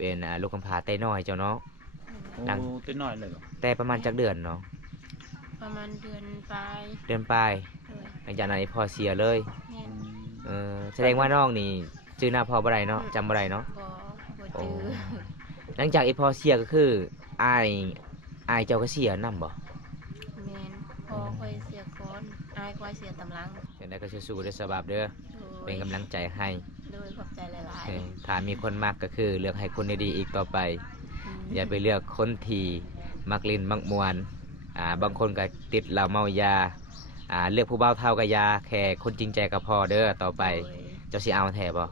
เป็นลูกกำพร้าแต่น้อยเจ้าเนาะโอ้เป็นน้อยเลยเหรอแต่ประมาณจักเดือนเนาะประมาณเดือนปลาย เดือนปลายเลย หลังจากนั้นพอเสียเลยแม่น แสดงว่าน้องนี่ชื่อหน้าพ่อบ่ได้เนาะจำบ่ได้เนาะบ่โอ้ จื้อ หลังจากพอเสียก็คืออายเจ้าก็เสียนำบ่ แม่นพอค่อยเสียก่อนอายค่อยเสียตำลัง อย่างใดก็สู้ๆด้วยสบายเด้อ โด เป็น ย กำลังใจให้ โดยขอบใจหลาย ถ้ามีคนมักก็คือเลือกให้คนดีๆอีกต่อไป ๆ อย่าไปเลือกคนที่มักลิ้นมักมวนบางคนก็ติดเหล้าเมายาเลือกผู้เบาเท่ากับยาแค่คนจริงใจก็พอเด้อต่อไป โดย เจ้าสิเอาแท้บ่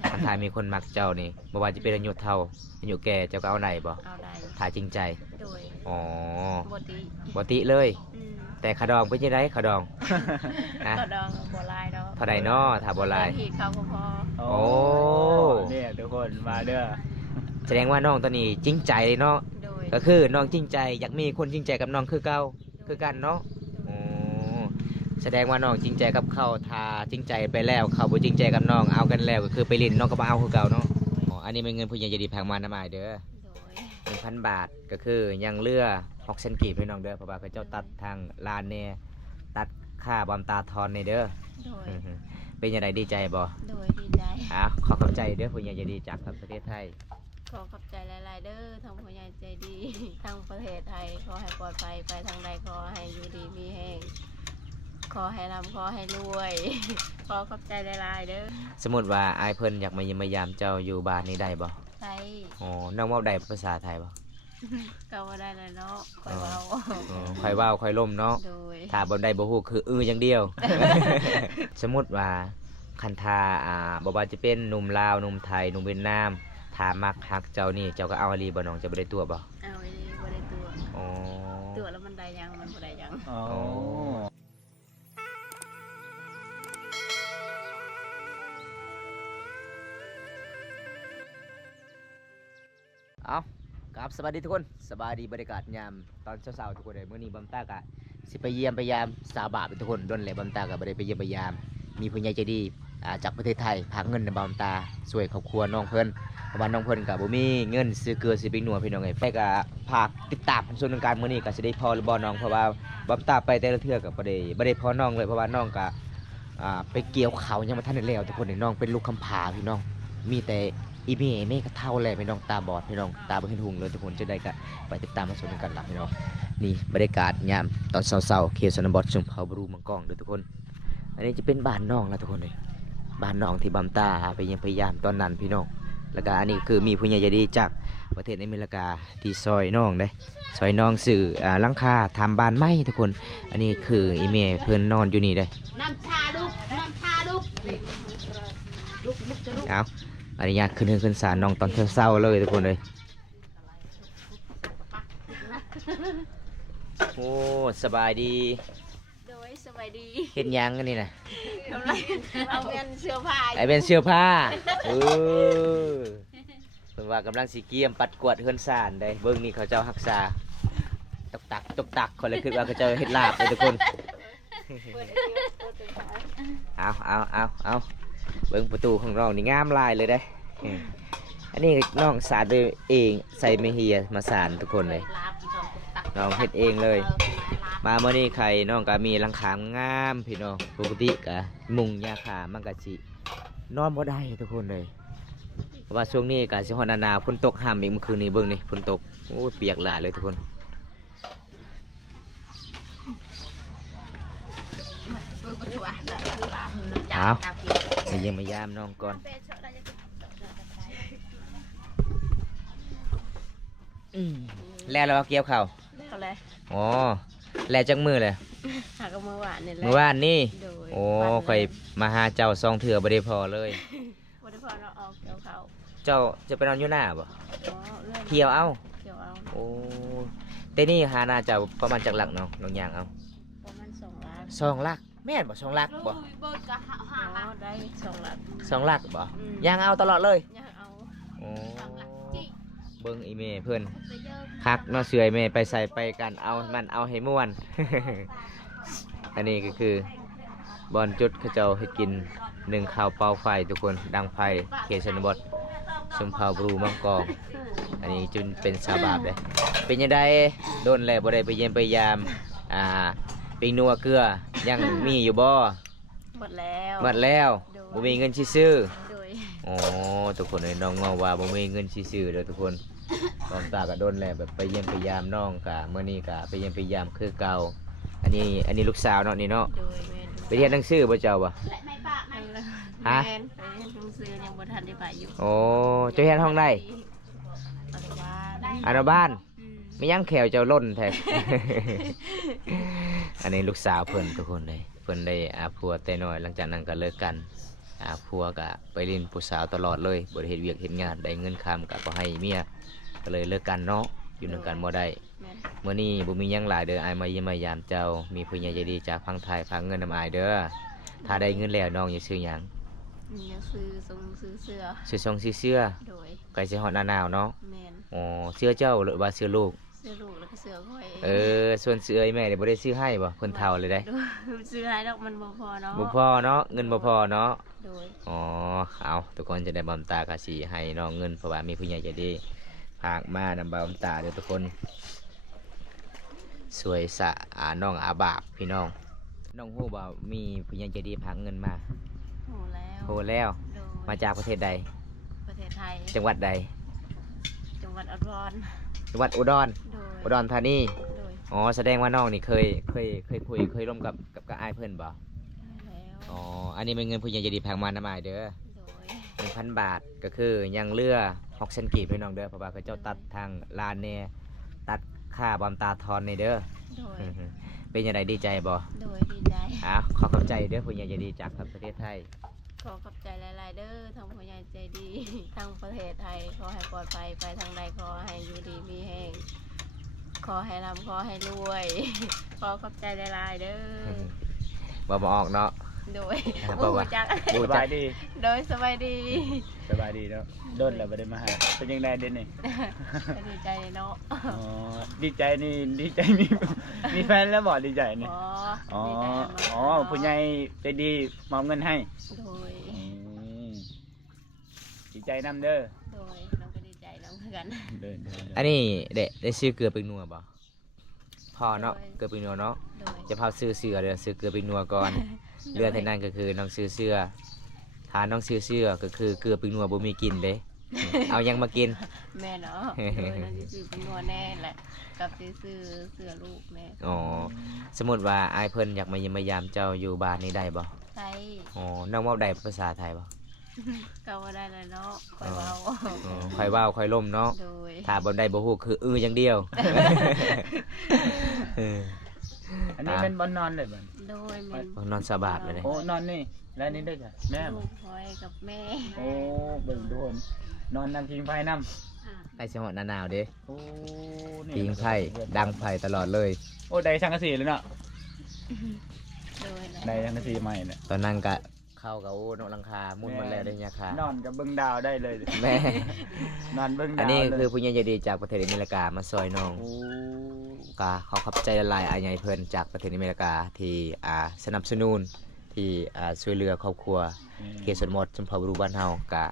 เอาให้ คันทายมีคนมักเจ้านี่บ่ว่าจะเป็นอายุเท่าอายุแก่เจ้าก็เอาไหนบ่ เอาได้ ถ้าจริงใจ โดย อ๋อ บ่ดี บ่ติเลย อืม แต่ขาดองเป็นจังไดขาดองฮะ ก็ดองบ่หลายดอก เท่าใดน้อถ้าบ่หลาย แต่ที่เขาก็พอ โอ้ โอ้ เนี่ยทุกคนมาเด้อ แสดงว่าน้องตอนนี้จริงใจเนาะ โดย ก็คือน้องจริงใจอยากมีคนจริงใจกับน้องคือเก่าคือกันเนาะอ๋อแสดงว่าน้องจริงใจกับเขาถ้าจริงใจไปแล้วเขาบ่จริงใจกับน้องเอากันแล้วก็คือไปลิ้นน้องก็บ่เอาคือเก่าเนาะอ๋ออันนี้เป็นเงินผู้ใหญ่ใจดีแพงมานำอ้ายเด้อ โดย 1,000 บาทก็คือยังเหลือ6เซนกีบให้น้องเด้อเพราะว่าเขาเจ้าตัดทางลานเนี่ยตัดค่าบำตาทอนในเด้อ โดย เป็นยังไงดีใจบ่ โดยดีใจ ขอขอบใจเด้อผู้ใหญ่ใจดีจากประเทศไทย ขอขอบใจหลายๆเด้อทางผู้ใหญ่ใจดี ทางประเทศไทยขอให้ปลอดภัยไปทางใดขอให้อยู่ดีมีแห้งขอให้ร่ำขอให้รวย ขอขอบใจหลายๆเด้อ สมมุติว่าอายเพิ่นอยากมาเยี่ยมมายามเจ้าอยู่บ้านนี้ได้บ่ ใส่ อ๋อน้องเว้าได้ภาษาไทยบ่ ก็ว่าได้เลยเนาะคอยเว้า ค่อยเว้าค่อยล่มเนาะ โดย ถ้าบ่ได้บ่ฮู้คืออย่างเดียว สมมุติว่าคันทาบ่ว่าจะเป็นหนุ่มลาวหนุ่มไทยหนุ่มเวียดนามถ้ามักฮักเจ้านี่เจ้าก็เอาอีหลีบ่น้องจะบ่ได้ตัวบ่ เอาไว้ดีบ่ได้ตัว อ๋อ ตัวแล้วมันได้ยังมันบ่ได้ยัง โอ้ เอาครับสวัสดีทุกคนสบายดีบรรยากาศยามตอนเช้าๆทุกคนเลยมื้อนี้บัมตากะสิไปเยี่ยมไปยามสาวบาปทุกคนโดนแหละบัมตากะบ่ได้ไปเยี่ยมไปยามมีผู้ใหญ่ใจดีจากประเทศไทยพากเงินในบัมตาช่วยครอบครัวน้องเพิ่นเพราะว่าน้องเพิ่นก็บ่มีเงินซื้อเกลือซื้อพริกหนัวพี่น้องเอ้ยไปก็พากติดตามส่วนการมื้อนี้ก็สิได้พอหรือบ่น้องเพราะว่าบัมตาไปแต่ละเทื่อก็บ่ได้พอน้องเลยเพราะว่าน้องก็ไปเกี่ยวข้าวยังบ่ทันได้แล้วทุกคนนี่น้องเป็นลูกคำพร้าพี่น้องมีแต่ อีเมย์ไม่กระเท่าเลยพี่น้องตาบอดพี่น้องตาบ่เห็นหุงเลยทุกคนจะได้ก็ไปติดตามมาชมกันหลังพี่น้องนี่บรรยากาศยามตอนเช้าๆเขตชนบทชุมเผาบรูมังกองเด้อทุกคน อันนี้จะเป็นบ้านน้องแล้วทุกคนเลยบ้านน้องที่บัมตาไปยังพยายามตอนนั้นพี่น้องแล้วก็อันนี้คือมีผู้ใหญ่ใจดีจากประเทศอเมริกาที่ซอยน้องได้ซอยน้องสื่อหลังคาทำบ้านไม้ทุกคน อันนี้คืออีเมย์เพิ่นนอนอยู่นี่ได้ น้ำชาลูกน้ำชาลูก เอาอนุญาตขึ้นศาลน้องตอนเช้าๆเลยทุกคนเลยโอ้สบายดี โดยสบายดี เฮ็ดหยังกันนี่นะ กำลังเอาเงินเสื้อผ้า ไอเป็นเสื้อผ้าเออเพิ่นว่ากำลังสิเกียมปัดกวาดเฮือนศาลได้เบิ่งนี่เขาเจ้ารักษาตกตักคนเลยคิดว่าเขาเจ้าเฮ็ดลาบเลยทุกคนเอาเบิ่งประตูของน้องนี่งามหลายเลยได้ อันนี้น้องสานด้วยเองใส่เมเฮียมาสานทุกคนเลยน้องเฮ็ดเองเลย มาเมื่อนี้ใครน้องก็มีหลังคางามพี่น้องปกติกะมุงยาขามันก็สินอนบ่ได้ทุกคนเลยเพราะว่าช่วงนี้ก็สิฮอดหน้าหนาวฝนตกห้ามอีกเมื่อคืนนี้เบิ่งนี่ฝนตกโอ้ยเปียกหลายเลยทุกคนเอาไปเยี่ยมมายามน้องก่อนแล้วเราเกี่ยวข้าว เอาเลย อ๋อแล้วจังมือเลย หากมือหวานนี่แหละ เมื่อวานนี่ โดย โอ้ค่อยมาหาเจ้าซองเถื่อบ่ได้พอเลย วันนี้พอเราออกเกี่ยวเขา เจ้าจะไปนอนอยู่หน้าบ่ อ๋อเรื่อง เที่ยวเอา เกี่ยวเอา โอ้แต่นี่หาหน้าเจ้าประมาณจักหลักเนาะน้องยางเอา ประมาณ2 ล้าน 2 ลักแม่นบ่2 ลักบ่ อ๋อได้2 ล้าน 2 ลักบ่ อืม ยางเอาตลอดเลย ยังเอา โอ้เบิ่งอีเมเพิ่นคักเนาะเสื่อยแม่ไปใส่ไปกันเอามันเอาให้ม่วน อันนี้ก็คือบอนจุดเขาเจ้าให้กิน1ข้าวเป่าไฟทุกคนดังไฟเขตชนบท ชมเผ่าบรูมังกรอันนี้จนเป็นสาวบาปเลยเป็นยังไงโดนแล้วบ่ได้ไปเยี่ยมไปยามปิงนัวเกลือยังมีอยู่บ่ หมดแล้ว หมดแล้วบ่มีเงินสิซื้อ โดย อ๋อทุกคนเลยน้องเงาว่าบ่มีเงินสิซื้อเด้อทุกคนตอนตาก็โดนแล้วแบบไปเยี่ยมไปยามน้องกะมื้อนี้กะไปเยี่ยมไปยามคือเก่าอันนี้ลูกสาวเนาะนี่เนาะ โดยแม่น ไปเรียนหนังสือบ่เจ้าบ่ ฮะ แม่นไปเรียนหนังสือยังบ่ทันได้ไปอยู่ โอ้เจ้าเรียนห้องใด อนุบาล อนุบาลมียังแขวเจ้าล่นแท้ อันนี้ลูกสาวเพิ่นทุกคนเลยเพิ่นได้ผัวแต่น้อยหลังจากนั้นก็เลิกกันผัวก็ไปเล่นผู้สาวตลอดเลยบ่ได้เฮ็ดเวียกเฮ็ดงานได้เงินค้ำก็บ่ให้เมียก็เลยเลิกกันเนาะอยู่นํกันบ่ได้ แม่น มื้อนี้บ่มีหยังหลายเด้ออายมาเยี่ยมมายามเจ้ามีผู้ใหญ่ใจดีจากฝั่งไทยฝากเงินนำอายเด้อถ้าได้เงินแล้วน้องอย่าซื้อหยัง ยังซื้อทรงซื้อเสื้อ ซื้อซองซื้อเสื้อ โดย ใกล้สิฮอดหน้าหนาวเนาะ แม่น อ๋อเสื้อเจ้าหรือว่าเสื้อลูก เสื้อลูกแล้วก็เสื้อค่อย ส่วนเสื้อไอ้แม่นี่บ่ได้ซื้อให้บ่เพิ่นเฒ่าเลยได้ โดยซื้อให้ดอกมันบ่พอเนาะ บ่พอเนาะเงินบ่พอเนาะ โดย อ๋อเอาทุกคนจะได้บำตากะสิให้น้องเงินเพราะว่ามีผู้ใหญ่ใจดีฝากมานำบำตาเด้อทุกคนสวยสะน้องอาบาบพี่น้องน้องฮู้บ่มีผู้ใหญ่ใจดีฝากเงินมา โหแล้ว โหแล้ว โดย มาจากประเทศใด ประเทศไทย จังหวัดใด จังหวัดอุดร จังหวัดอุดร โดย อุดรธานี โดย อ๋อแสดงว่าน้องนี่เคยคุยเคยร่วมกับอ้ายเพิ่นบ่ แล้ว อ๋ออันนี้เป็นเงินผู้ใหญ่ใจดีฝากมานำอ้ายเด้อ โดย 1,000 บาทก็คือยังเรือ6,000กีบพี่น้องเด้อเพราะว่าเขาเจ้าตัดทางลานเนี่ยตัดค่าบำตาทอนในเด้อ โดย เป็นยังไงดีใจบ่ โดยดีใจ ขอขอบใจเด้อผู้ใหญ่ใจดีจากประเทศไทย ขอขอบใจหลาย ๆ เด้อทางผู้ใหญ่ใจดี ทางประเทศไทยขอให้ปลอดภัยไปทางใดขอให้อยู่ดีมีแห้งขอให้ร่ำขอให้รวย ขอขอบใจหลาย ๆ เด้อ บ่ออกเนาะ โดย เพราะว่า จัก บู ส จั บาก ยดี โดยสบายดี สบายดีเนาะโดนแล้วบ่ได้มาหาเป็นยังไงเด่นนี่ ก็ดีใจเนาะ อ๋อดีใจนี่ดีใจมีแฟนแล้วบ่ดีใจนี่ อ๋อ อ๋อ ดีใจมาก อ๋อผู้ใหญ่ใจดีมอบเงินให้ โดย อืมดีใจนำเด้อ โดยน้องก็ดีใจน้องเหมือนกัน เดิน อันนี้ได้ซื้อเกลือเป็นนัวบ่พอเนาะเกลือเป็นนัวเนาะ โดย จะพาซื้อเสื้อเด้อซื้อเกลือเป็นนัวก่อน เรือเท่านั้นก็คือน้องซื้อเสื้อถ้าน้องซื้อเสื้อก็คือเกลือเป็นนัวบ่มีกินเด้ เอายังมากิน แม่เนาะโดยน้องจะซื้อเป็นนัวแน่แหละกับซื้อเสื้อลูกแม่ อ๋อสมมุติว่าอ้ายเพิ่นอยากมาเยี่ยมมายามเจ้าอยู่บ้านนี้ได้บ่ ใช่ อ๋อน้องเว้าได้ภาษาไทยบ่ ก็ว่าได้เลยเนาะคอยเบา อ๋อค่อยเว้าค่อยล่มเนาะ โดย ถ้าบ่ได้บ่ฮู้คืออย่างเดียว เออ อันนี้เป็นบ่นอนเลยบ่ โดยแม่ นอนสบายเลย โอ้นอนนี่แล้วนี่ได้จ้ะแม่ ลู บ่ กพลอยกับแม่ โอ้เบิ่งโดนนอนนำพิงไฟนำ ใกล้สิฮอดหน้าหนาวเด้ โอ้นี่ ปิงไผ่ดังไผ่ตลอดเลย โอ้ได้สังกะสีเลยเนาะ โดยนะ ได้สังกะสีใหม่เนี่ย ตอนนั้นก็เข้ากับโอ้นกหลังคามุ่นหมดแล้วได้ยาคาน อนกับเบิ่งดาวได้เลย แม่ นอนเบิ่ง อั ดาน ว นี้ เลย คือผู้ใหญ่ใจดีจากประเทศอเมริกามาซอยน้อง โอ้ ก็ขอขอบใจหลายๆอาใหญ่เพิ่นจากประเทศอเมริกาที่สนับสนุนที่ช่วยเหลือครอบครัวเขตสนหมดชมพบรูบ้านเฮาก็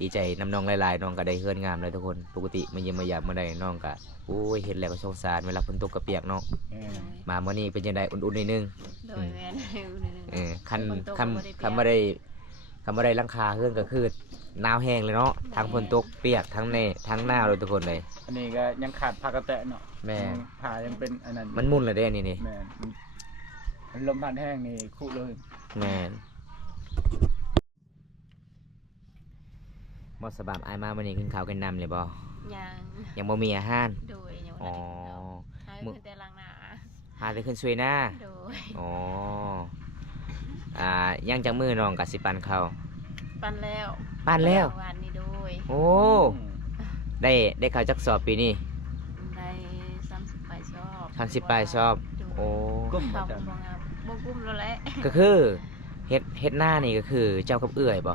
ดีใจนำน้องหลายๆน้องก็ได้เฮือนงามเลยทุกคนปกติมาเยี่ยมมายามมาได้น้องก็โอ้ยเห็นแล้วก็สงสารเวลาฝนตกกระเปียกเนาะ เออ มามื้อนี้เป็นจังไดอุ่นๆนิดนึง โดยแม่อยู่ในนึง คัน ฝนตก คัน บ่ได้เปียก คันบ่ได้คันบ่ได้หลังคาเฮือนก็คือหนาวแห้งเลยเนาะทั้งฝนตกเปียกทั้งในทั้งหนาวเลยทุกคนเลย อันนี้ก็ยังขาดผักกระแตะเนาะ แม่ ผ่ายังเป็นอันนั้น มันมุ่นเลยเด้อันนี่นี่ แม่มันลมพัดแห้งนี่คู่เลย แม่นบ่สบายอายมามื้อนี้กินข้าวกินน้ำเลยบ่ ยัง ยังบ่มีอาหาร โดยยัง อ๋อ ให้ขึ้นแต่ลังหนา หาได้ขึ้นช่วยหน้า โดย อ๋อยังจังมือน้องกับสิปันเขาว ปั้นแล้ว ปั้นแล้ว วันนี้โดย โอ้ได้ข้าวจักสอบปีนี้ ได้30ปลายชอบ 30ปลายชอบ โอ้ กุ้ม ข้า บ่ ว จ้ะ บ่งามบ่กุ้มแล้วแหละ ก็คือเฮ็ดหน้านี่ก็คือเจ้ากับเอื้อยบ่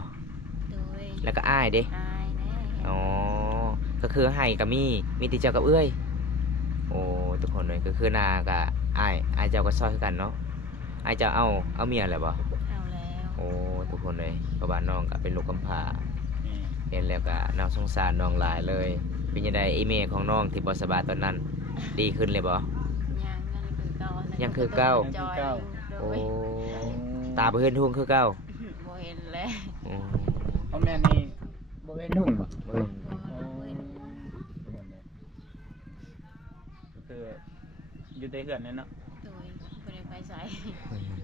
โดย แล้วก็อ้ายเด้ อายแน่ อ๋อก็คือให้กับมีแต่เจ้ากับเอื้อยโอ้ทุกคนเลยก็คือหน้ากับอ้ายเจ้าก็ซอยคือกันเนาะอ้ายเจ้าเอาเมียแหละบ่ เอาแล้ว โอ้ทุกคนเลยเพราะว่าน้องก็เป็นลูกกำพร้า นี่ เห็นแล้วก็น่าสงสารน้องหลายเลยเป็นยังไงอีเมลของน้องที่บ่สบายตอนนั้นดีขึ้นเลยบ่ ยังคือเก่า จอย โอ้ตาบ่เห็นทุ่งคือเก่า บ่เห็นแล้ว อืม เอาแม่นี่บ่เห็นหุ่งบ่ เบิ่ง ก็คืออยู่ในเฮือนนั่นเนาะ โดยบ่ได้ไปไส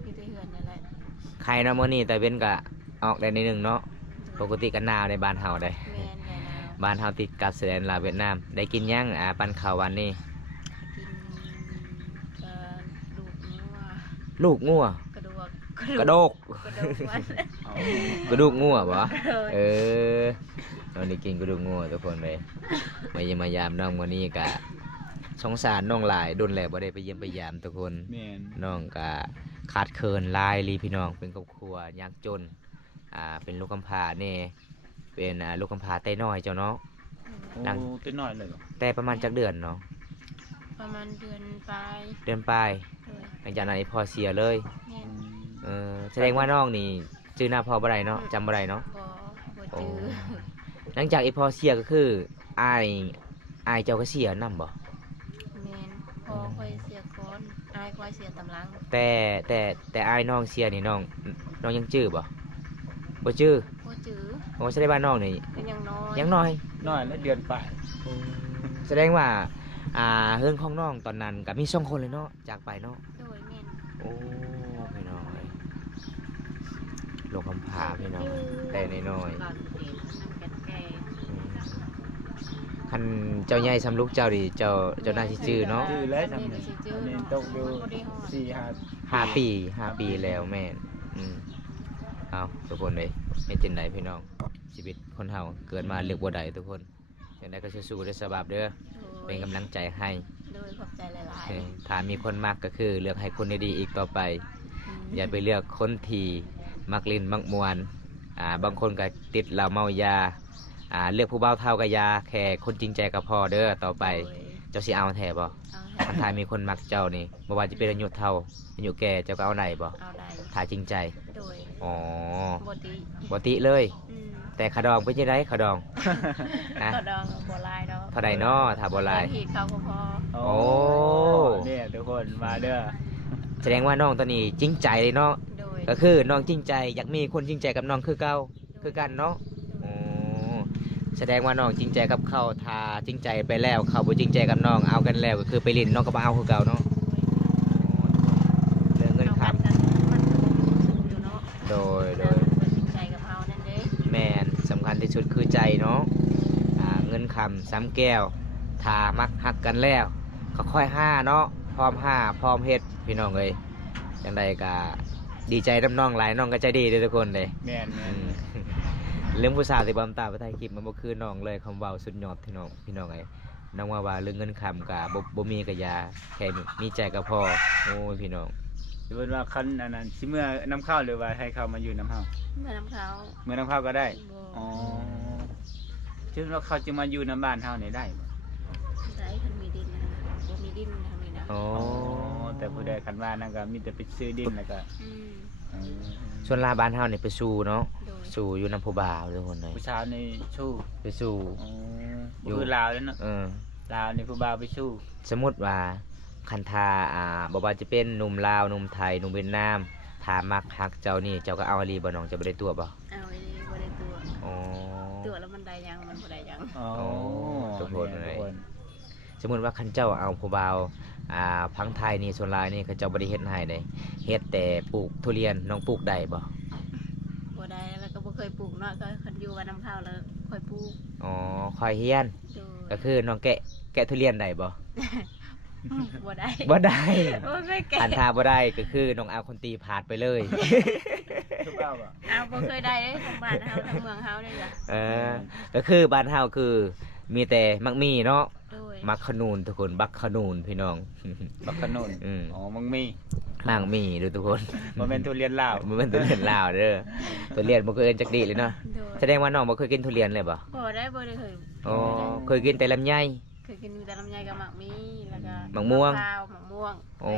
อยู่ที่เฮือนนั่นแหละ ใครเนาะมื้อนี้แต่เว้นก็ออกได้นิดนึงเนาะปกติก็หนาวในบ้านเฮาได้ แม่นได้แล้ว บ้านเฮาติดกับชายแดนลาวเวียดนามได้กินยังปันข้าววันนี้ กินลูกงัว กระดูก กระโดก กระดูกมัน เอา กระดูกงัวบ่ เออ วันนี้กินกระดูกงัวทุกคนเลยมาเยี่ยมมายามน้องวันนี้ก็สงสารน้องหลายโดนแหละบ่ได้ไปเยี่ยมไปยามทุกคน แม่น น้องก็ขาดเคินหลายลีพี่น้องเป็นครอบครัวยากจนเป็นลูกกำพร้าแน่เป็นลูกกำพร้าไต้น้อยเจ้าเนาะ โอ้ ดัง ตัวน้อยเลยเหรอ แต่ประมาณจักเดือนเนาะ ประมาณเดือนปลาย เดือนปลาย เลย หลังจากนั้นพอเสียเลย แม่น แสดงว่าน้องนี่ชื่อหน้าพ่อบ่ได้เนาะจำบ่ได้เนาะ บ่ โอ้ จื้อ หลังจากพอเสียก็คืออายเจ้าก็เสียนํบ่ แม่นพอค่อยเสียก่อนอายค่อยเสียตำหลัง แต่อายน้องเสียนี่น้องยังจื้อบ่จื้อ บ่จื้อ โอ้แสดงว่าน้องนี่ เป็นยังน้อย ยังน้อย น้อยแล้วเดือนปลาย แสดงว่าเฮือนของน้องตอนนั้นก็มี2คนเลยเนาะจากไปเนาะ โดยแม่น โอ้พี่น้องเอ้ยโลกคำพร้าพี่น้องแต่น้อย ก่อนเด็กนั่งแก่ ๆคันเจ้าใหญ่สำลูกเจ้าดิเจ้าน่าสิจื้อเนาะ จื้อแล้ว อันนี้ก็สิจื้อ อันนี้ เนาะ ตกอยู่ บ่ได้ฮอด 4-5 5 ปีแล้วแม่นเอาทุกคนเลยเป็นจังไดพี่น้องชีวิตคนเฮาเกิดมาเลือกบ่ได้ทุกคนจังไดก็สู้ๆด้วยสบายเด้อเป็นกำลังใจให้ โดยขอบใจหลาย ถ้ามีคนมักก็คือเลือกให้คนดีๆอีกต่อไป ๆ อย่าไปเลือกคนที่มักลินมักมวนบางคนก็ติดเหล้าเมายาเลือกผู้เบาเท่ากับยาแค่คนจริงใจก็พอเด้อต่อไปเจ้าสิเอาแท้บ่ เอาให้ ถ้ามีคนมักเจ้านี่บ่ว่าจะเป็นอายุเท่าอายุแก่เจ้าก็เอาไหนบ่ เอาได้ ถ้าจริงใจ โดย อ๋อ บ่ติ บ่ติเลย อืม แต่ขาดองเป็นจังไดขาดองนะ ก็ดองบ่หลายดอก เท่าใดน้อถ้าบ่หลาย เฮีดเขาก็พอ โอ้ เนี่ยทุกคนมาเด้อ แสดงว่าน้องตอนนี้จริงใจเลยเนาะ โดย ก็คือน้องจริงใจอยากมีคนจริงใจกับน้องคือเก่าคือกันเนาะอ๋อแสดงว่าน้องจริงใจกับเขาถ้าจริงใจไปแล้วเขาบ่จริงใจกับน้องเอากันแล้วก็คือไปลิ้นน้องก็บ่เอาคือเก่าเนาะเรื่องเงิน เอา ค กันกันมันก็บ่อยู่เนาะ ำโดย มันจริงใจกับเฮานั่นเด้ แม่นสำคัญที่สุดคือใจเนาะเงินคำซ้ำแก้วถ้ามักหักกันแล้วก็ค่อยห้าเนาะพร้อมห้าพร้อมเฮ็ดพี่น้องเอ้ยจังใดก็ดีใจน้ำน้องหลายน้องก็ใจดีเด้อทุกคนเลย แม่นแม่น เรื่องผู้สาวที่บอมตาไปถ่ายคลิปมันบ่คือน้องเลยคำเว้าสุดยอดที่น้องไอ้น้องว่าเรื่องเงินคำกับบ่มีกะยาแค่มีใจก็พอโอ้ยพี่น้อง สมมุติว่าคันอันนั้นสิเมื่อน้ำข้าวหรือว่าให้เขามาอยู่น้ำเฮา เมื่อน้ำเขา เมื่อน้ำข้าวก็ได้ บ่ อ๋อถึงว่าเขาจะมาอยู่น้ำบ้านเฮานี่ได้บ่ ได้คันมีดินนะบ่มีดินทางนี้นะ โอ้ อ๋อแต่ผู้ใดคันว่านั่นก็มีแต่ไปซื้อดินแล้วก็ อืม อืม ส่วนลาบ้านเฮานี่ไปสู่เนาะ โดย สู่อยู่น้ำผู้บ่าวทุกคนเลย ผู้ชายนี่ชู้ ไปสู่ อ๋อ อยู่ คือลาวแล้วเนาะ เออ ลาวนี่ผู้บ่าวไปชู้ สมมุติว่าคันทาบ่ว่าจะเป็นหนุ่มลาวหนุ่มไทยหนุ่มเวียดนามถ้ามักฮักเจ้านี่เจ้าก็เอาอีหลีบ่น้องจะบ่ได้ตัวบ่ เอาไอ้นี่บ่ได้ตัว อ๋อ ตัวแล้วมันได้ยังมันบ่ได้ยัง อ๋อ ทุกคน เย เลย ทุกคน สมมุติว่าคันเจ้าเอาผู้บ่าวพังไทยนี่ส่วนหลายนี่เขาเจ้าบ่ได้เฮ็ดให้เด้เฮ็ดแต่ปลูกทุเรียนน้องปลูกได้บ่ บ่ได้แล้วก็บ่เคยปลูกเนาะก็คันอยู่ว่าน้ำข้าวแล้วค่อยปลูก อ๋อคอยเฮียน โดย ก็คือน้องแกะทุเรียนได้บ่ บ่ได้ บ่ได้ บ่เคยแกะ อันทาบ่ได้ก็คือน้องเอาคนตีผาดไปเลย ทุกเบ้าอ่ะ เอาบ่เคยได้เด้ทางบ้านเฮาทางเมืองเฮานี่จ้ะ เออก็คือบ้านเฮาคือมีแต่มักมีเนาะ โดย มักขนูนทุกคนบักขนูนพี่น้อง บักขนุน อืม อ๋อมึงมี มักมีดูทุกคน บ่แม่นทุเรียนลาว มันเป็นทุเรียนลาวเด้อทุเรียนบ่เคยเอิ้นจักดีเลยเนาะ โดย แสดงว่าน้องบ่เคยกินทุเรียนเลยบ่ บ่ได้บ่ได้เคย อ๋อเคยกินแต่ลำไย เคยกินแต่ลำไยกับหมากมีแล้วก็ มะม่วง ะพร้าวมะม่วง อ๋อ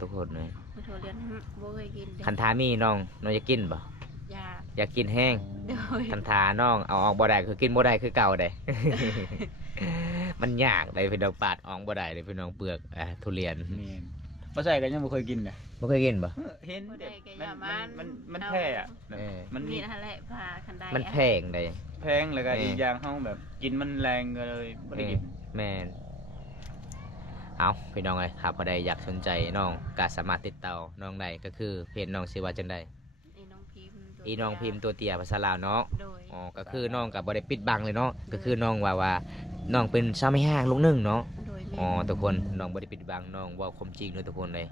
ทุกคนเลย ไปอยู่ถั่วเรียนบ่เคยกินเด้ คันทามีน้องจะกินบ่ ยาก อยากกินแห้ง โดย คันทาน้องเอาออกบ่ได้คือกินบ่ได้คือเก่าได้ มันยากเลยพี่น้องปาดออกบ่ได้เลยพี่น้องเปลือกทุเรียน แม่นบ่ใส่ก็ยังบ่เคยกินนะ บ่เคยกินบ่ เห็น บ่ แต่ ได้ก็อ มั ย่าน มัน มันแพ้อะ เออ มัน นี่ มี นั่นแหละพาคันใด มันแพงได้ แพงแล้วก็ เอออี อีกอย่างเฮาแบบกินมันแรงก็เลยบ่ได้กิน แม่นเอาพี่น้องเอ้ยครับพอได้อยากสนใจน้องก็สามารถติดต่อน้องได้ก็คือเพจน้องชื่อว่าจังได๋ อีน้องพิมพ์ อีน้องพิมพ์ตัวเตี้ยภาษาลาวเนาะ โดย อ๋อก็คือน้องก็บ่ได้ปิดบังเลยเนาะก็คือน้องว่าน้องเป็นสาวไม่ห้างลูกหนึงเนาะ โดยแม่ อ๋อทุกคนน้องบ่ได้ปิดบังน้องเว้าความจริงเลยทุกคนเลย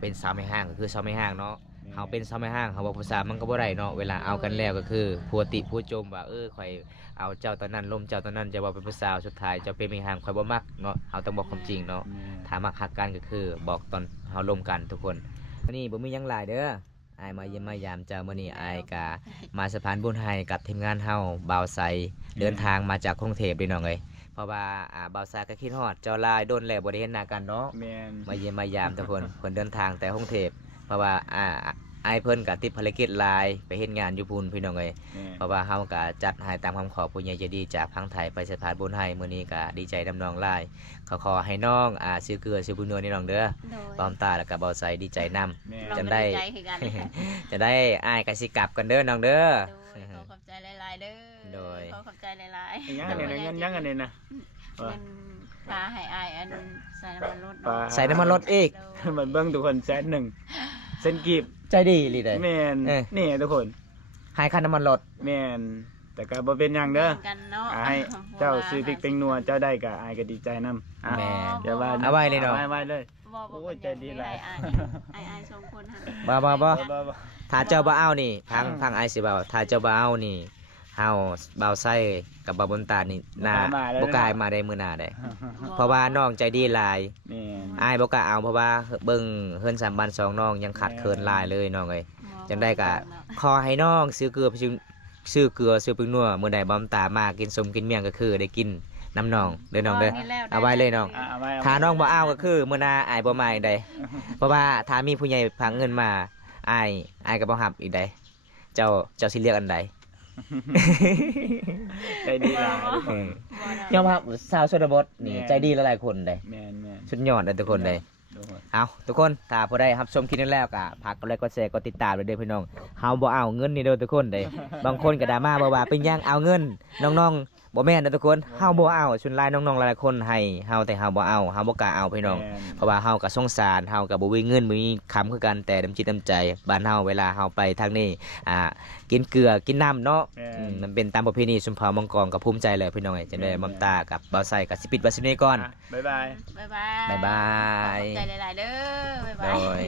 เป็นสาวไม่ห้างก็คือสาวไม่ห้างเนาะเฮาเป็นสาวไม่ห้างเฮาบอกภาษามันก็บ่ได้เนาะเวลาเอากันแล้วก็คือผัวติผัวจมว่าข่อยเอาเจ้าตอนนั้นล้มเจ้าตอนนั้นจะว่าเป็นผู้สาวสุดท้ายเจ้าเป็นไม่ห้างข่อยบ่มักเนาะเฮาต้องบอกความจริงเนาะ ถ้ามักหักกันก็คือบอกตอนเฮาล้มกันทุกคนวันนี้บ่มีหยังหลายเด้ออายมาเยี่ยมมายามเจ้ามื้อนี้อายกะมาสะพานบุญให้กับทีมงานเฮาบ่าวไสเดินทางมาจากกรุงเทพเด้อน้องเอ้ยเพราะว่าบ่าวไสก็คิดฮอดเจ้าลายโดนแล้วบ่ได้เห็นหน้ากันเนาะ แม่น มาเยี่ยมมายามทุกคน เพิ่นเดินทางแต่กรุงเทพเพราะว่าอายเพิ่นก็ติดภารกิจหลายไปเฮ็ดงานอยู่พุ่นพี่น้องเอ้ย แม่น เพราะว่าเฮาก็จัดให้ตามคำขอผู้ใหญ่ใจดีจากพังไทยไปสถานบุญให้มื้อนี้ก็ดีใจนำน้องหลายขอให้น้องซื้อเกลือซื้อบุญนัวนี่น้องเด้อ โดย ปอมตาแล้วก็เบาใสดีใจนำ แม่น น้อง จำ ก็ ได้ ใจคือกัน จะได้อ้ายก็สิกลับกันเด้อน้องเด้อ โดยขอขอบใจหลายๆเด้อ โดย ขอขอบใจหลาย อีกอย่างอันนี้นะเงินยังอันนี้นะ ๆเงินพาให้อายอันใส่น้ำมันรถ ปลา ใส่น้ำมันรถอีก โดย มันเบิ่งทุกคน100,000เส้นกีบ ใจดีลีเด้อ แม่น เอ้ย นี่ทุกคน ให้ค่าน้ำมันรถ แม่นแต่ก็บ่เป็นหยังเด้อ แบ่งกันเนาะ ให้เจ้าซื้อพริกเป็นนัวเจ้าได้ก็อายก็ดีใจนำ แม่ อย่าว่า เอาไว้เลยเนาะ ไว้เลย บ่บ่ โอ้ยใจดีหลาย อายสองคนหั่น บ่ บ่ ถ้าเจ้าบ่เอานี่พังอ้ายสิเว้าถ้าเจ้าบ่เอานี่เฮาเบาไส้กับบ่าวบนตานี่น่าบ่กล้ามาได้มื้อหน้าได้เพราะว่าน้องใจดีหลาย แม่น อ้ายบ่กล้าเอาเพราะว่าเบิ่งเฮือนสามบ้านสองน้องยังขาดเคินหลายเลยน้องเอ้ย จังได้ก็ขอให้น้องซื้อเกลือไปซื้อเกลือซื้อพริกนัวมื้อใดบ่ตามากินสมกินเมี่ยงก็คือได้กินน้ำน้องเด้อน้องเด้อ เอาไว้เลยน้อง เอาไว้ ถ้าน้องบ่เอาก็คือมื้อหน้าอายบ่มาอีกใดเพราะว่าถ้ามีผู้ใหญ่ฝากเงินมาอายก็บ่รับอีกใดเจ้าสิเลือกอันใด ใจดีหลายทุกคน ยอมรับสาวชนบทนี่ใจดีหลายๆคนเด้ แม่นแม่น สุดยอดเลยทุกคนเด้ ทุกคน เอาทุกคนถ้าผู้ใดรับชมคลิปนี้แล้วก็ฝากกดไลค์กดแชร์กดติดตามด้วยเด้อพี่น้องเฮาบ่เอาเงินนี่เด้อทุกคนเด้ บางคนก็ดราม่าบ่ว่าเป็นหยังเอาเงินน้องๆบ่แม่นนะทุกคนเฮาบ่เอาส่วนหลายน้องๆหลายๆคนให้เฮาแต่เฮาบ่เอาเฮาบ่กล้าเอาพี่น้อง แม่น เพราะว่าเฮาก็สงสารเฮาก็บ่มีเงินบ่มีคำคือกันแต่น้ำจิตน้ำใจบ้านเฮาเวลาเฮาไปทางนี้กินเกลือกินน้ำเนาะ แม่น มันเป็นตามประเพณีชุมเผ่ามังกรก็ภูมิใจเลยพี่น้องเอ้ยจังได้มัมตากับเบาไสกับสิปิดบัสนี้ก่อน บ๊ายบาย บ๊ายบาย บ๊ายบาย ขอบใจหลายๆเด้อบ๊าย โด บาย ย